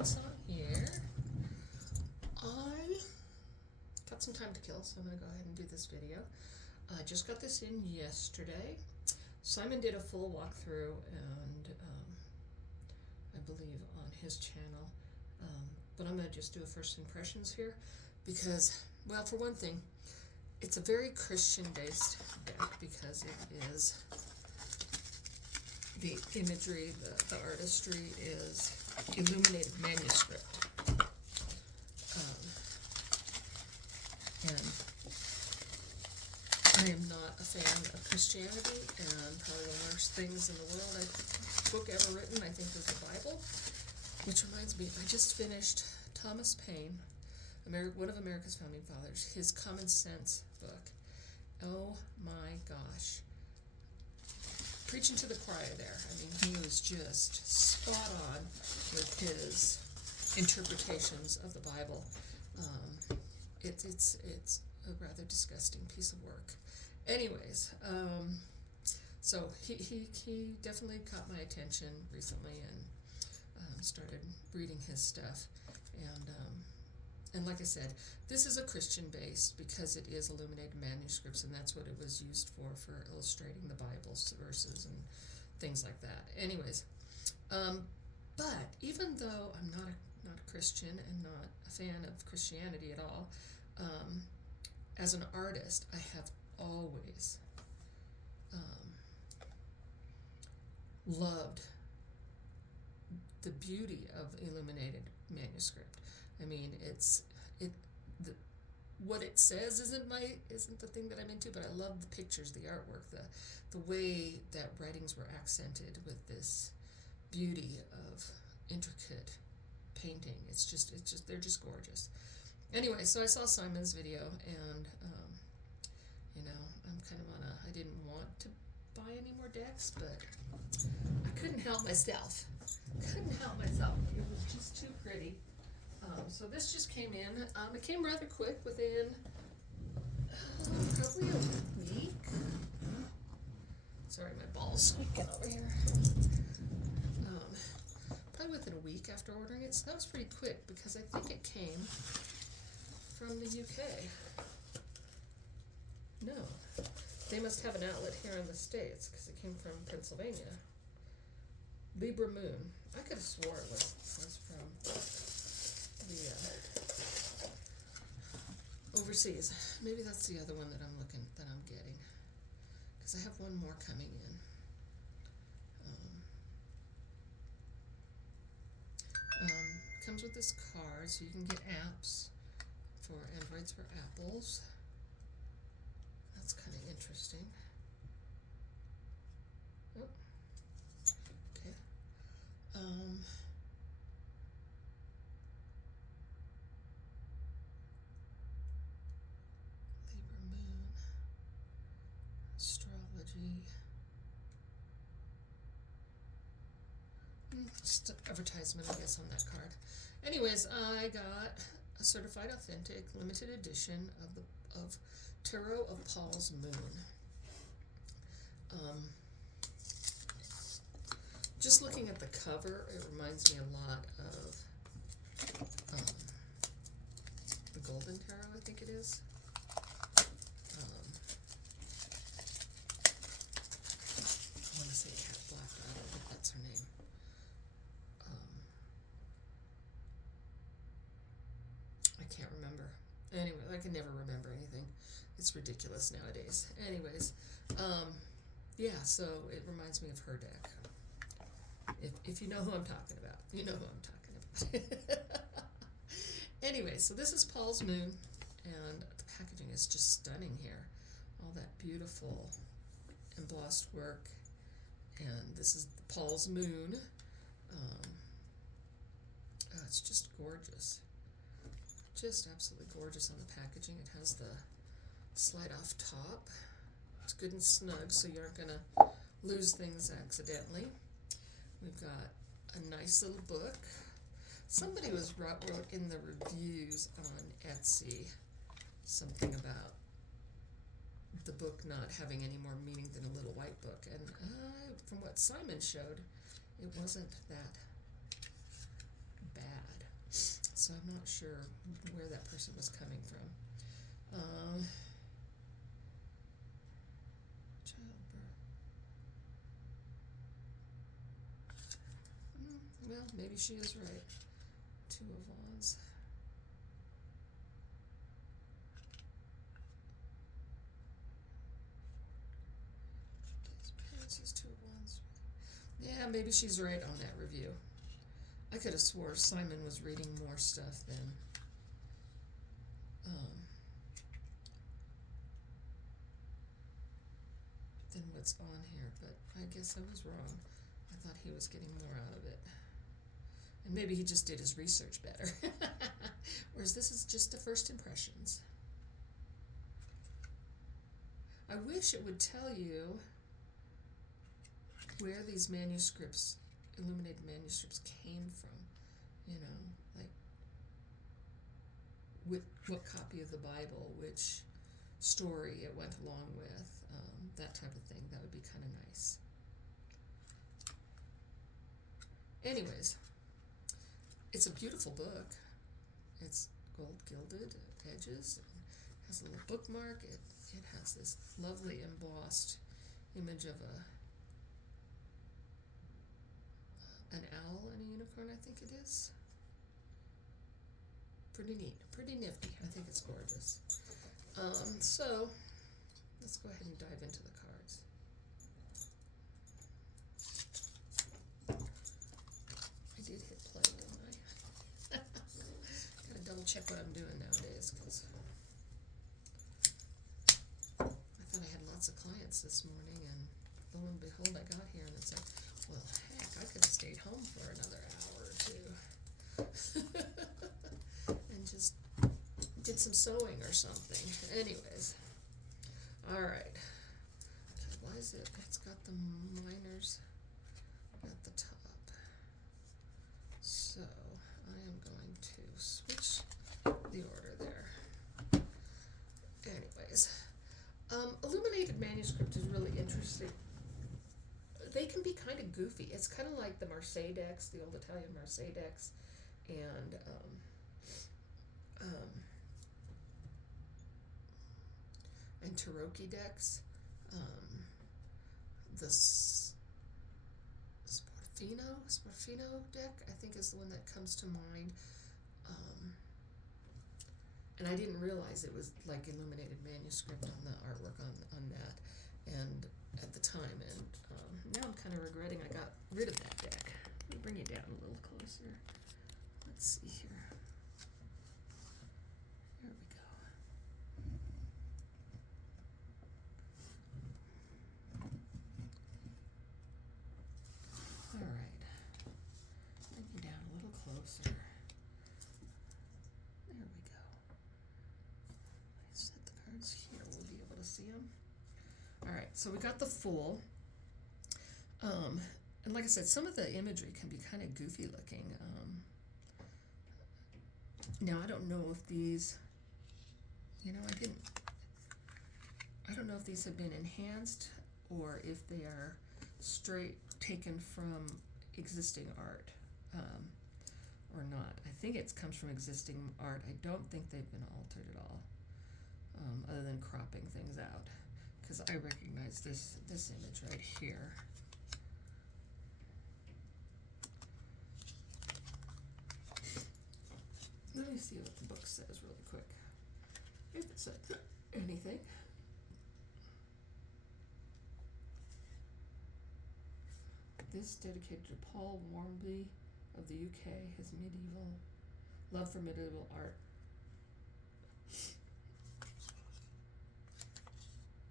Arkansas here. I got some time to kill, so I'm going to go ahead and do this video. I just got this in yesterday. Simon did a full walkthrough, and I believe on his channel. But I'm going to just do a first impressions here because, well, for one thing, it's a very Christian-based deck because it is the imagery, the artistry is illuminated manuscript. And I am not a fan of Christianity, and probably the worst things in the world book ever written, I think, is the Bible. Which reminds me, I just finished Thomas Paine, one of America's founding fathers, his Common Sense book. Oh my gosh. Preaching to the choir there. I mean, he was just spot on with his interpretations of the Bible. It's a rather disgusting piece of work. Anyways, so he definitely caught my attention recently, and started reading his stuff. And like I said, this is a Christian base because it is illuminated manuscripts, and that's what it was used for illustrating the Bible's verses and things like that. Anyways, but even though I'm not a Christian and not a fan of Christianity at all, as an artist, I have always loved the beauty of illuminated manuscript. I mean, what it says isn't the thing that I'm into, but I love the pictures, the artwork, the way that writings were accented with this beauty of intricate painting. It's just they're just gorgeous. Anyway, so I saw Simon's video, and I'm kind of I didn't want to buy any more decks, but I couldn't help myself. It was just too pretty. So this just came in. It came rather quick, within probably a week. Sorry, my ball's squeaking over here. Probably within a week after ordering it. So that was pretty quick because I think it came from the UK. No, they must have an outlet here in the States because it came from Pennsylvania. Libra Moon. I could have swore it was from the overseas. Maybe that's the other one that I'm getting, because I have one more coming in. Comes with this card, so you can get apps for Androids or Apples. That's kind of interesting. Oh, okay. Libra Moon, astrology. Just an advertisement, I guess, on that card. Anyways, I got a certified authentic limited edition of Tarot of Paul's Moon. Just looking at the cover, it reminds me a lot of the Golden Tarot, I think it is. I want to say Cat Black, I don't think that's her name. I can't remember. Anyway, I can never remember anything. It's ridiculous nowadays. Anyways, yeah, so it reminds me of her deck. If you know who I'm talking about, you know who I'm talking about. Anyway, so this is Paul's Moon, and the packaging is just stunning here. All that beautiful embossed work, and this is Paul's Moon. It's just gorgeous. Just absolutely gorgeous on the packaging. It has the slide off top. It's good and snug, so you aren't going to lose things accidentally. We've got a nice little book. Somebody wrote in the reviews on Etsy something about the book not having any more meaning than a little white book, and from what Simon showed, it wasn't that bad. so I'm not sure where that person was coming from. Childbirth. Well, maybe she is right. Two of Wands. Says Two of Wands. Yeah, maybe she's right on that review. I could have swore Simon was reading more stuff than what's on here, but I guess I was wrong. I thought he was getting more out of it. And maybe he just did his research better. Whereas this is just the first impressions. I wish it would tell you where these manuscripts, illuminated manuscripts, came from. You know, like what copy of the Bible, which story it went along with, that type of thing. That would be kind of nice. Anyways, it's a beautiful book. It's gold gilded edges. It has a little bookmark. It has this lovely embossed image of an owl and a unicorn, I think it is. Pretty neat, pretty nifty. I think it's gorgeous. So let's go ahead and dive into the cards. I did hit play, didn't I? Gotta double check what I'm doing nowadays, because I thought I had lots of clients this morning, and lo and behold, I got here and it's like, well, heck, I could have stayed home for another hour or two. And just did some sewing or something. Anyways. Alright. Okay, why is it? It's got the minors at the top. So, I am going to switch the order there. Anyways. Illuminated manuscript is really interesting. They can be kind of goofy. It's kind of like the Marseille decks, the old Italian Marseille decks, and Tarocchi decks. The Sporfino deck, I think, is the one that comes to mind. And I didn't realize it was like illuminated manuscript on the artwork on that, and at the time, and now I'm kind of regretting I got rid of that deck. Let me bring you down a little closer. Let's see here. There we go. All right. Bring you down a little closer. There we go. I set the cards here. We'll be able to see them. All right. So we got the Fool. And like I said, some of the imagery can be kind of goofy looking. Now, I don't know if these, I don't know if these have been enhanced or if they are straight taken from existing art or not. I think it comes from existing art. I don't think they've been altered at all, other than cropping things out, because I recognize this image right here. Let me see what the book says really quick, if it says anything. This dedicated to Paul Warmby of the UK, his love for medieval art.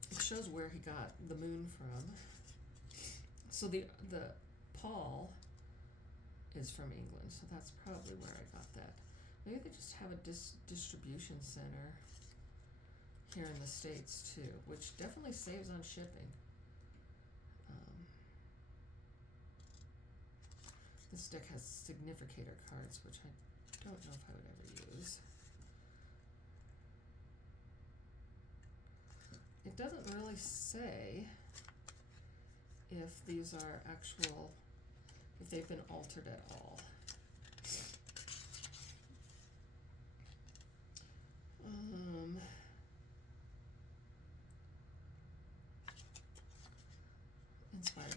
It shows where he got the moon from. So the Paul is from England, so that's probably where I got that. Maybe they just have a distribution center here in the States too, which definitely saves on shipping. This deck has significator cards, which I don't know if I would ever use. It doesn't really say if these are if they've been altered at all.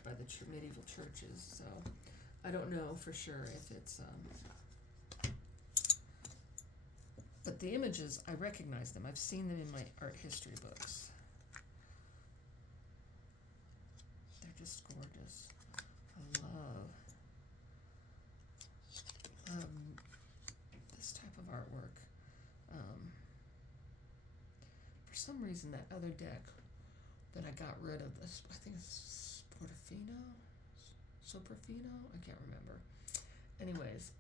by the medieval churches, so I don't know for sure if it's, but the images, I recognize them. I've seen them in my art history books. They're just gorgeous. I love this type of artwork. For some reason, that other deck that I got rid of, this, I think it's Soprafino? I can't remember. Anyways,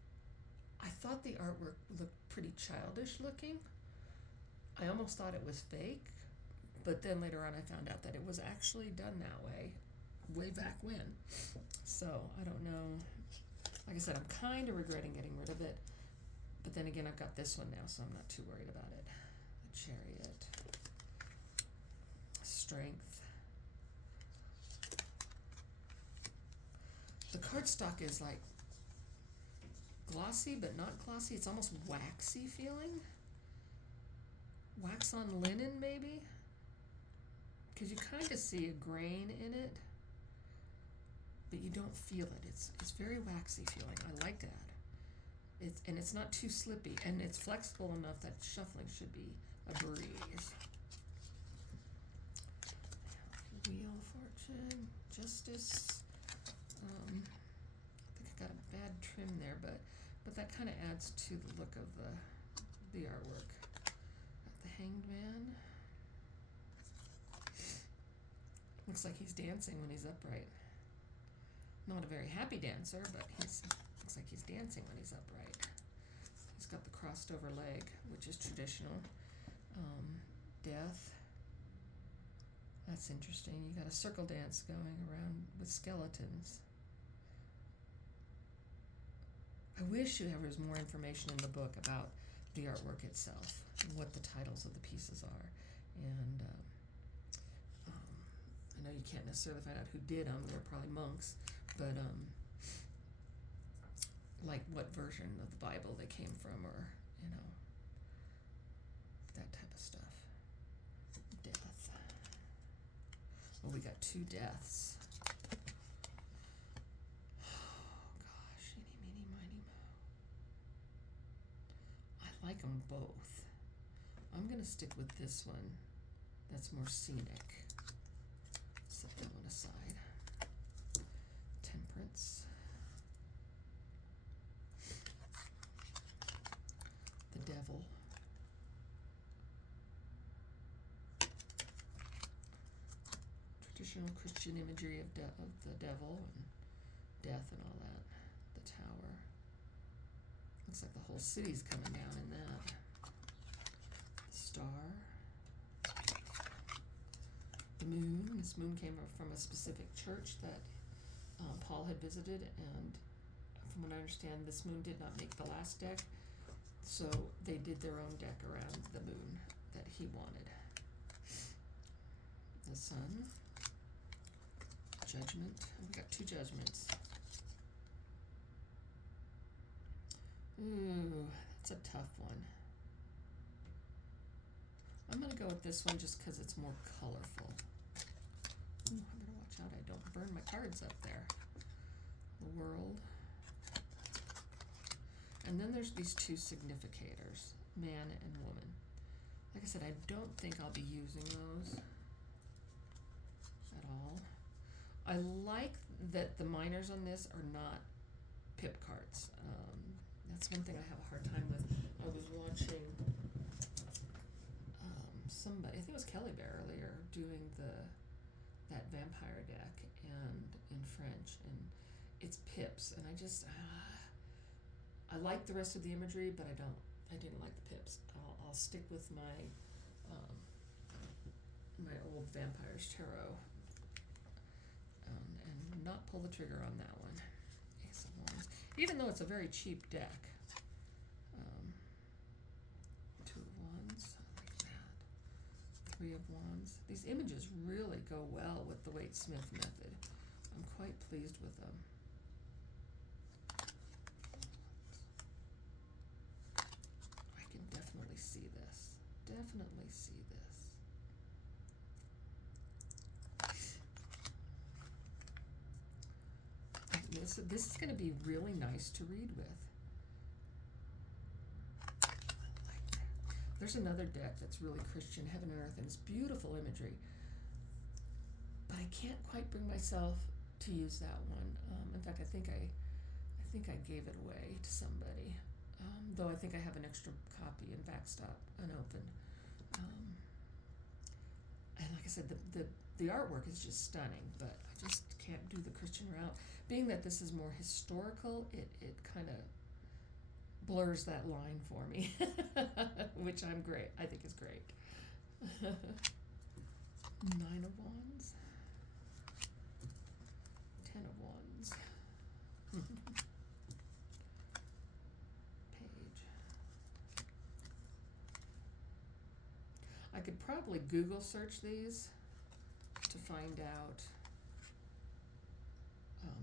I thought the artwork looked pretty childish looking. I almost thought it was fake, but then later on I found out that it was actually done that way back when. So, I don't know. Like I said, I'm kind of regretting getting rid of it, but then again, I've got this one now, so I'm not too worried about it. The Chariot. Strength. The cardstock is like glossy, but not glossy. It's almost waxy feeling. Wax on linen, maybe? Because you kind of see a grain in it, but you don't feel it. It's very waxy feeling. I like that. And it's not too slippy, and it's flexible enough that shuffling should be a breeze. Wheel of Fortune, Justice. I think I got a bad trim there, but that kind of adds to the look of the artwork. Got the Hanged Man. Looks like he's dancing when he's upright. Not a very happy dancer, but looks like he's dancing when he's upright. He's got the crossed over leg, which is traditional. Death. That's interesting. You got a circle dance going around with skeletons. I wish there was more information in the book about the artwork itself and what the titles of the pieces are. And I know you can't necessarily find out who did them. They're probably monks, but like what version of the Bible they came from, or that type of stuff. Death. Well, we got two deaths. Oh gosh, eeny, meeny, miny, moe. I like them both. I'm gonna stick with this one. That's more scenic. Set that one aside. Temperance. The Devil. Traditional Christian imagery of the devil and death and all that. The Tower. Looks like the whole city's coming down in that. The Star. The Moon. This moon came from a specific church that Paul had visited, and from what I understand, this moon did not make the last deck, so they did their own deck around the moon that he wanted. The Sun. Judgment. We got two judgments. Ooh, that's a tough one. I'm going to go with this one just because it's more colorful. Ooh, I better watch out I don't burn my cards up there. The World. And then there's these two significators, man and woman. Like I said, I don't think I'll be using those at all. I like that the minors on this are not pip cards. That's one thing I have a hard time with. I was watching somebody, I think it was Kelly Bear earlier, doing that vampire deck and in French, and it's pips, and I just I like the rest of the imagery, but I didn't like the pips. I'll stick with my my old Vampires Tarot and not pull the trigger on that one. Ace of Wands, even though it's a very cheap deck. Two of Wands, I like that. Three of Wands. These images really go well with the Waite Smith method. I'm quite pleased with them. I can definitely see this. Definitely see this. this is going to be really nice to read with. There's another deck that's really Christian, Heaven and Earth, and it's beautiful imagery. But I can't quite bring myself to use that one. In fact, I think I gave it away to somebody. Though I think I have an extra copy in backstop unopened. And like I said, the artwork is just stunning, but I just can't do the Christian route. Being that this is more historical, it kind of blurs that line for me, which I think is great. 9 of Wands, 10 of Wands. Page. I could probably Google search these to find out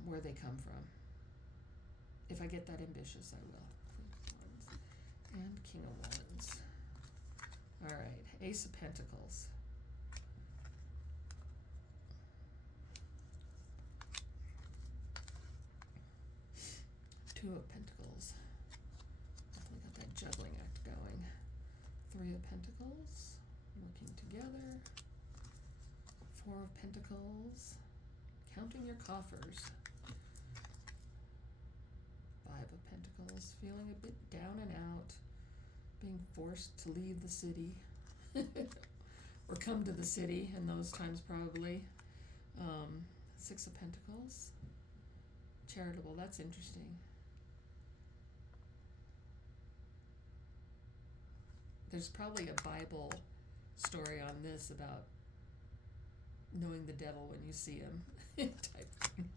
where they come from. If I get that ambitious, I will. And King of Wands. All right, Ace of Pentacles. Two of Pentacles. Definitely got that juggling act going. 3 of Pentacles. Working together. 4 of Pentacles. Counting your coffers. 5 of Pentacles. Feeling a bit down and out. Being forced to leave the city. Or come to the city in those times probably. 6 of Pentacles. Charitable, that's interesting. There's probably a Bible story on this about knowing the devil when you see him type thing.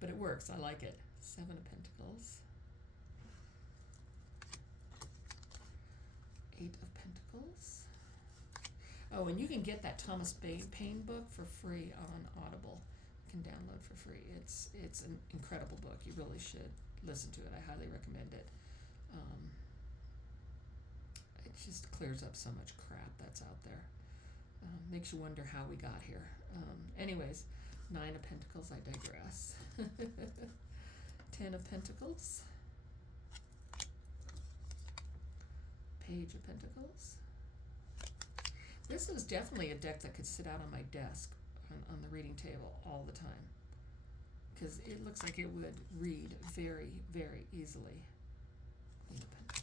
But it works, I like it. 7 of Pentacles. 8 of Pentacles. Oh, and you can get that Thomas Paine book for free on Audible. You can download for free. It's an incredible book. You really should listen to it. I highly recommend it. It just clears up so much crap that's out there. Makes you wonder how we got here. Anyways, 9 of Pentacles, I digress. 10 of Pentacles. Page of Pentacles. This is definitely a deck that could sit out on my desk on the reading table all the time, because it looks like it would read very, very easily. Queen of Pentacles.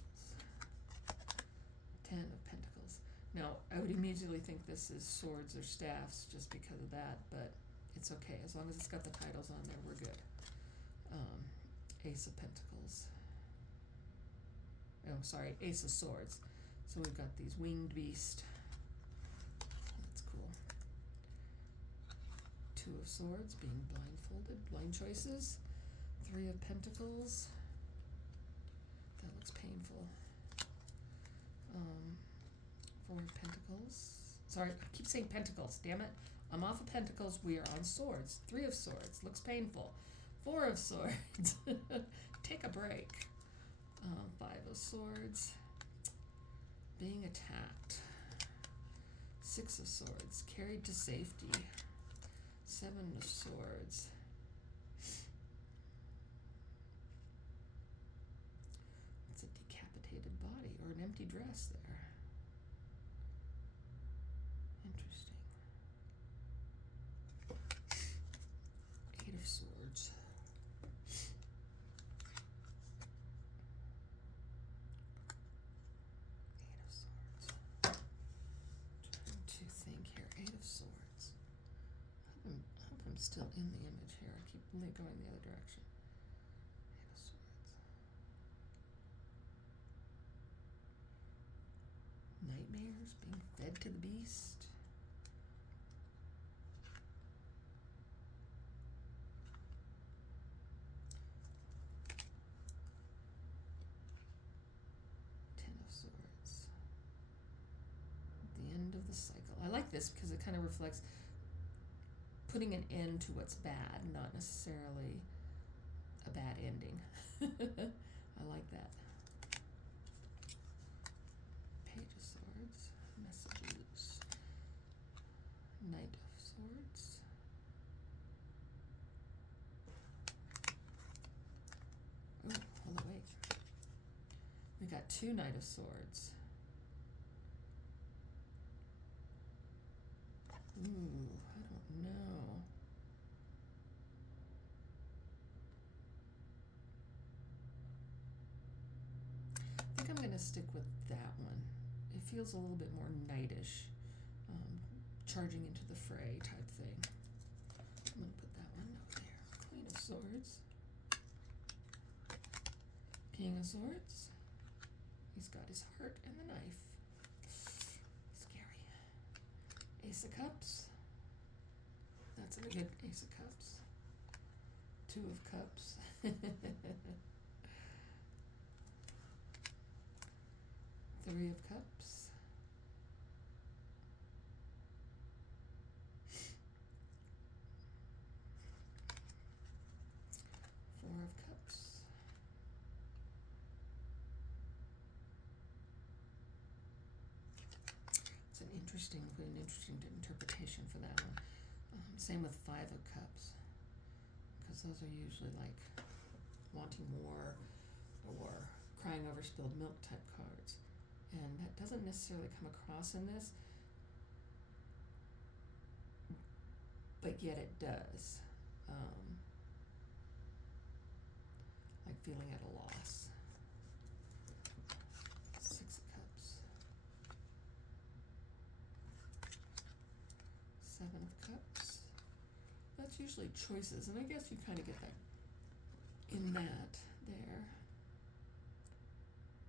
10 of Pentacles. Now, I would immediately think this is swords or staffs just because of that, but it's okay. As long as it's got the titles on there, we're good. Ace of Pentacles. Oh, sorry, Ace of Swords. So we've got these winged beast. That's cool. 2 of Swords, being blindfolded, blind choices. 3 of Pentacles. That looks painful. 4 of Pentacles. Sorry, I keep saying Pentacles, damn it. I'm off of Pentacles, we are on Swords. 3 of Swords, looks painful. 4 of Swords. Take a break. 5 of Swords. Being attacked. 6 of Swords. Carried to safety. 7 of Swords. It's a decapitated body or an empty dress there. Interesting. 8 of Swords. 8 of Swords. Trying to think here. 8 of Swords. I hope I'm still in the image here. I keep going the other direction. 8 of Swords. Nightmares, being fed to the beast. 10 of Swords. The end of the cycle. I like this because it kind of reflects putting an end to what's bad, not necessarily a bad ending. I like that. Page of Swords. Messages. Knight of Swords. we've got 2 Knight of Swords. Ooh, I don't know. I think I'm going to stick with that one. It feels a little bit more knightish, charging into the fray type thing. I'm going to put that one over there. Queen of Swords. King of Swords. He's got his heart and the knife. Scary. Ace of Cups. That's a good Ace of Cups. 2 of Cups. 3 of Cups. 4 of Cups. It's an interesting interpretation for that one. Same with 5 of Cups, because those are usually like wanting more or crying over spilled milk type cards. And that doesn't necessarily come across in this, but yet it does. Like feeling at a loss. 6 of Cups. 7 of Cups. That's usually choices, and I guess you kind of get that in that there.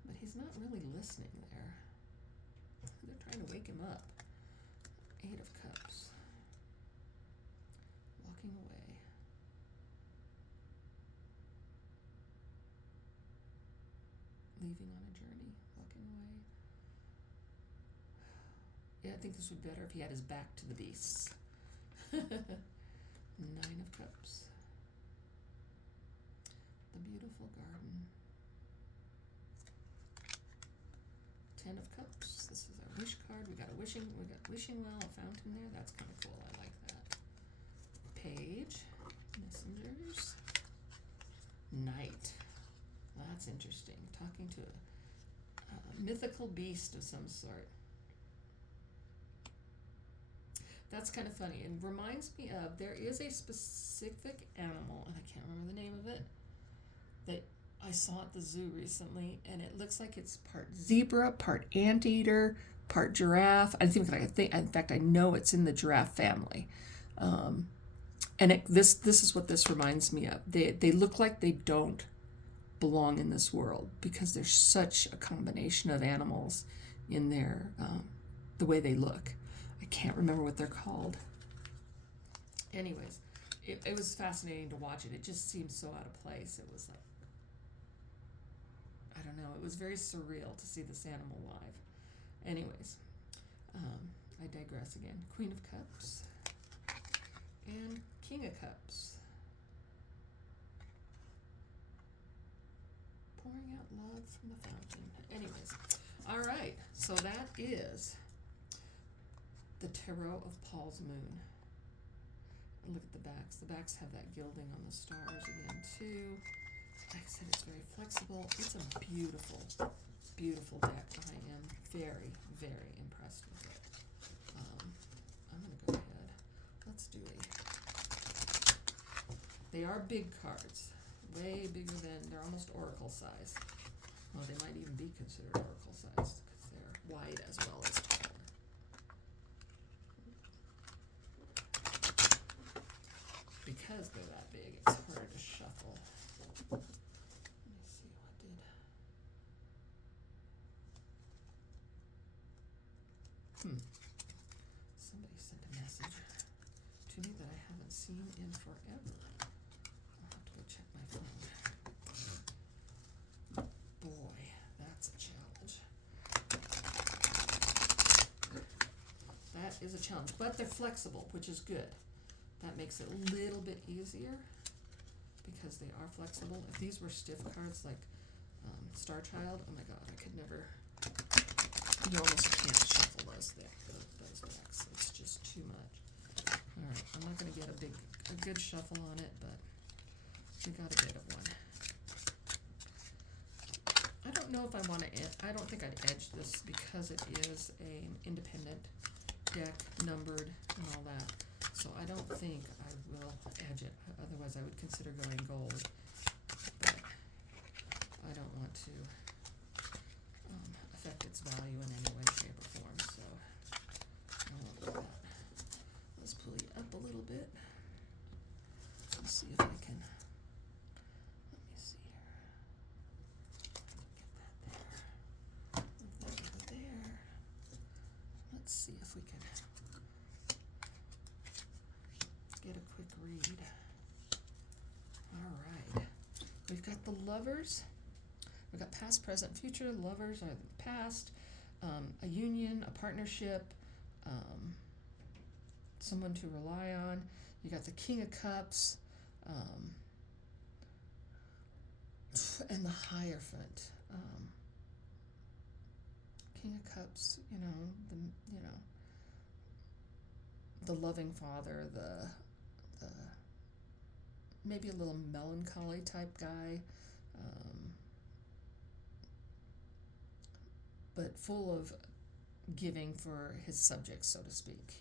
But he's not really listening there. They're trying to wake him up. 8 of Cups. Walking away. Leaving on a journey. Walking away. Yeah, I think this would be better if he had his back to the beasts. 9 of Cups. The beautiful garden. 10 of Cups. This is our wish card. We got wishing well, a fountain there. That's kind of cool. I like that. Page. Messengers. Knight. That's interesting. Talking to a mythical beast of some sort. That's kind of funny. It reminds me of, there is a specific animal, and I can't remember the name of it, that I saw at the zoo recently, and it looks like it's part zebra, part anteater, part giraffe. In fact, I know it's in the giraffe family. And this is what this reminds me of. They look like they don't belong in this world, because there's such a combination of animals in their the way they look. I can't remember what they're called. Anyways, it was fascinating to watch it. It just seemed so out of place. It was like, I don't know, it was very surreal to see this animal live. Anyways, I digress again. Queen of Cups and King of Cups. Pouring out love from the fountain. Anyways, all right, so that is the Tarot of Paul's Moon. Look at the backs. The backs have that gilding on the stars again too. Like I said, it's very flexible. It's a beautiful, beautiful deck. I am very, very impressed with it. I'm going to go ahead. Let's do They are big cards. Way bigger than, they're almost oracle size. Well, they might even be considered oracle size because they're wide as well as tall. Because they're that big, it's harder to shuffle. Let me see what did. Somebody sent a message to me that I haven't seen in forever. I'll have to go check my phone. Boy, that's a challenge. That is a challenge, but they're flexible, which is good. That makes it a little bit easier because they are flexible. If these were stiff cards like Star Child, oh my god, I could never, you almost can't shuffle those decks. It's just too much. Alright, I'm not going to get a good shuffle on it, but we got a bit of one. I don't know know if I want to, I don't think I'd edge this because it is an independent deck, numbered and all that. So I don't think I will edge it. Otherwise I would consider going gold. But I don't want to affect its value in any way, shape, or form. So I won't do that. Let's pull you up a little bit. Let's see if I can. Let me see here. Get that there. Let's see if we can get a quick read. All right. We've got the Lovers. We've got past, present, future. Lovers are the past. A union, a partnership, someone to rely on. You got the King of Cups, and the Hierophant. King of Cups, the loving father, the maybe a little melancholy type guy, but full of giving for his subjects, so to speak,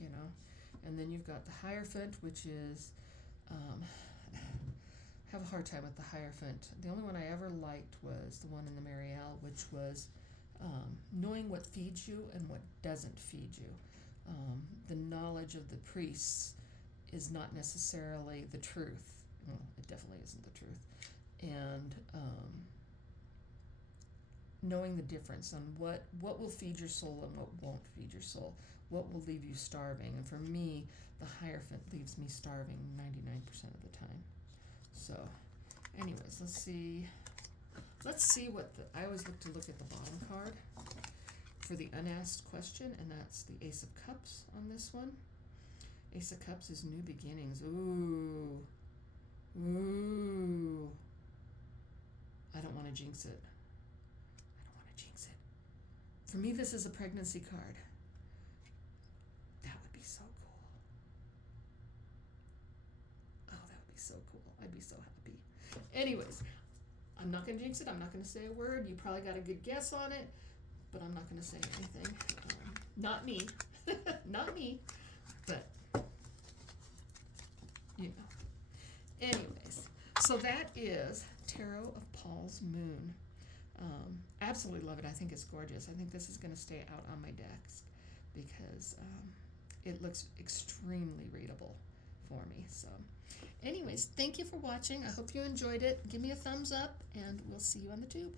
And then you've got the Hierophant, which is, have a hard time with the Hierophant. The only one I ever liked was the one in the Marielle, which was knowing what feeds you and what doesn't feed you. The knowledge of the priests is not necessarily the truth. Well, it definitely isn't the truth. And knowing the difference on what will feed your soul and what won't feed your soul, what will leave you starving. And for me, the Hierophant leaves me starving 99% of the time. So, anyways, let's see what I always look at the bottom card for the unasked question, and that's the Ace of Cups on this one. Ace of Cups is new beginnings. Ooh. I don't want to jinx it. For me, this is a pregnancy card. That would be so cool. Oh, that would be so cool. I'd be so happy. Anyways, I'm not going to jinx it. I'm not going to say a word. You probably got a good guess on it, but I'm not going to say anything. Not me. Not me. But, Anyways, so that is Tarot of Paul's Moon. Absolutely love it. I think it's gorgeous. I think this is going to stay out on my desk because it looks extremely readable for me. So anyways, thank you for watching. I hope you enjoyed it. Give me a thumbs up and we'll see you on the tube.